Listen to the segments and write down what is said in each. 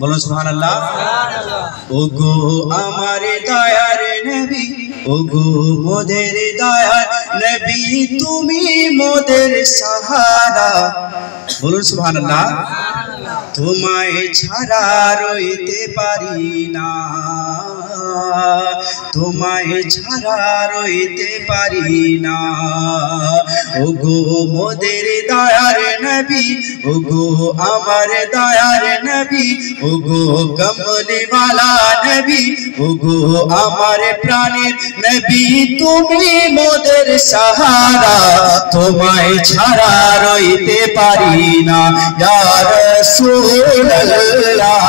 বলুন সুবহানাল্লাহ। ওগো আমার দয়ার নবী, ওগো মোদের দয়ার নবী, তুমি মোদের সাহারা। বলুন সুবহানাল্লাহ। তোমায় ছাড়া রইতে পারি না, তোমায় ছাড়া রইতে পারি না। ওগো মোদের দয়ার নবী, ওগো আমার দয়ার নবী, ওগো কমলিওয়ালা নবী, ওগো আমার প্রাণের নবী, তুমি মোদের সাহারা। তোমায় ছাড়া রইতে পারি না ইয়া রাসূলুল্লাহ,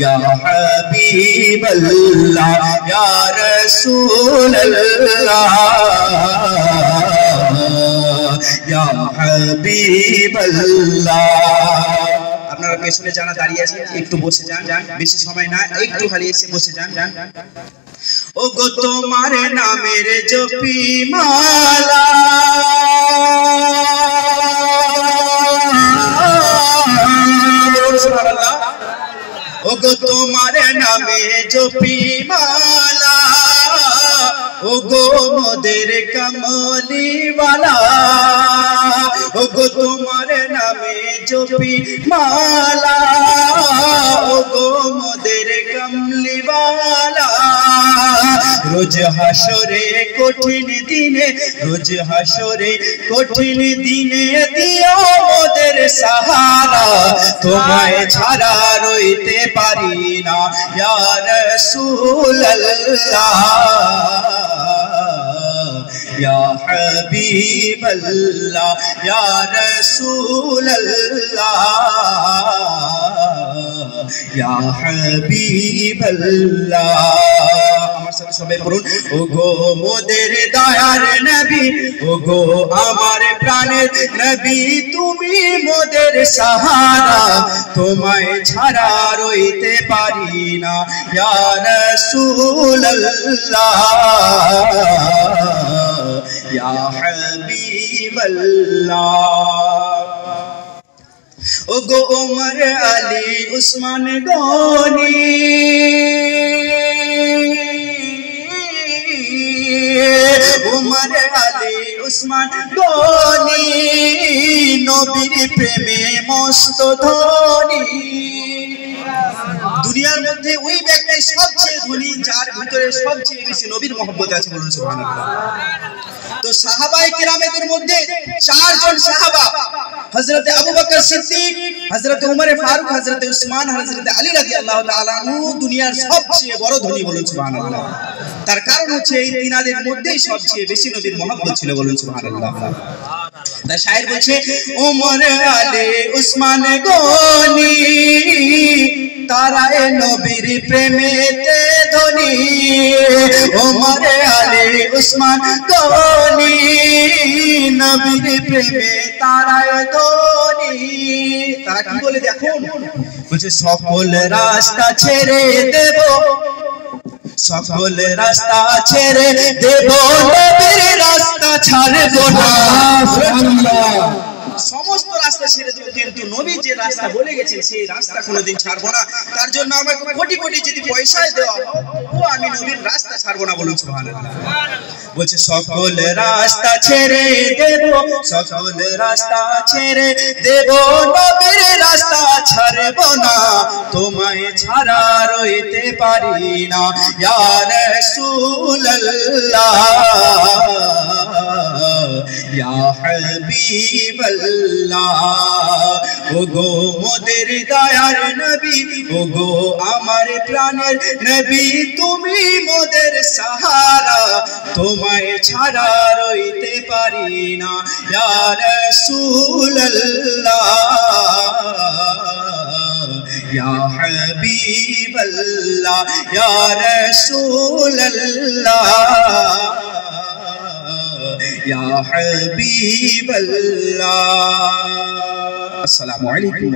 ইয়া হাবিবাল্লাহ, ইয়া রাসূলুল্লাহ, ইয়া হাবিবাল্লাহ। আপনারা পেছনে যারা দাঁড়িয়ে আছেন একটু বসে যান, বেশি সময় না, একটু খালি এসে বসে যান। ওগো তোমার নামের জপি মালা, ওগো তোমার নামে জপি মালা, ওগো মোদের কমলিওয়ালা, ওগো তোমার নামে জপি মালা, ওগো মোদের কমলিওয়ালা। রোজ হাসরে কঠিন দিনে, রোজ হাসরে কঠিন দিনে দিও মোদের সাহারা। তোমায় ছাড়া রইতে পারি না ইয়া রাসূলুল্লাহ, ইয়া হাবিবাল্লাহ, ইয়া রাসূলুল্লাহ, ইয়া হাবিবাল্লাহ। আমার সাথে সবাই পড়ুন। ওগো মোদের দয়ার নবী, ওগো আমার প্রাণের নবী, তুমি মোদের সাহারা। তোমায় ছাড়া রইতে পারি না ইয়া রাসূলুল্লাহ, ইয়া হাবিবাল্লাহ। ওগো ওমর আলী উসমান গনি, ওমর আলী উসমান গনি, নবীর প্রেমে মস্ত ধনী। দুনিয়ার মধ্যে ওই ব্যক্তি সবচেয়ে ধনী যার ভিতরে সবচেয়ে বেশি নবীর মহব্বত আছে। বলুন সুবহানাল্লাহ। তো সাহাবায়ে কিরামের মধ্যে চারজন সাহাবা, হযরত আবু বকর সিদ্দিক, হযরত উমর ফারুক, হযরত উসমান, হযরত আলী রাদিয়াল্লাহু তাআলা আনহু দুনিয়ার সবচেয়ে বড় ধনী। বলুন সুবহানাল্লাহ। তার কারণ হচ্ছে এই তিনাদের মধ্যেই সবচেয়ে বেশি নবীর মহব্বত ছিল। বলুন সুবহানাল্লাহ। তাই শায়ের বলছে ওমর আলী উসমান গনি, তারায়ে নবীর প্রেমেতে ধনী। ওমর আলী উসমান গনি, নবীর প্রেমে তারায়ে ধনী। তারা কি বলে দেখুন, বলছে সকল রাস্তা ছেড়ে দেব, সকল রাস্তা ছেড়ে দেব, নবীর রাস্তা ছাড়বো না। সমস্ত রাস্তা ছেড়ে দেবো, কিন্তু নবী যে রাস্তা বলে গেছেন সেই রাস্তা কোনোদিন ছাড়বো না। তার জন্য আমাকে কোটি কোটি যদি পয়সায় দেওয়া ও আমি নবীর রাস্তা ছাড়বো না। বলুন সুবহানাল্লাহ। বলছে সকল রাস্তা ছেড়ে দেব, সকল রাস্তা ছেড়ে দেব, নবীর রাস্তা ছাড়বো না। তোমায় ছাড়া রইতে পারি না ইয়া রাসূলুল্লাহ, ইয়া হাবিবাল্লাহ। ওগো মোদের দয়ার নবী, ওগো আমার প্রাণের নবী, তুমি মোদের সাহারা। তোমায় ছাড়া রইতে পারি না ইয়া রাসূলুল্লাহ, ইয়া হাবিবাল্লাহ, ইয়া রাসূলুল্লাহ, ইয়া হাবিবাল্লাহ। আসসালামু আলাইকুম।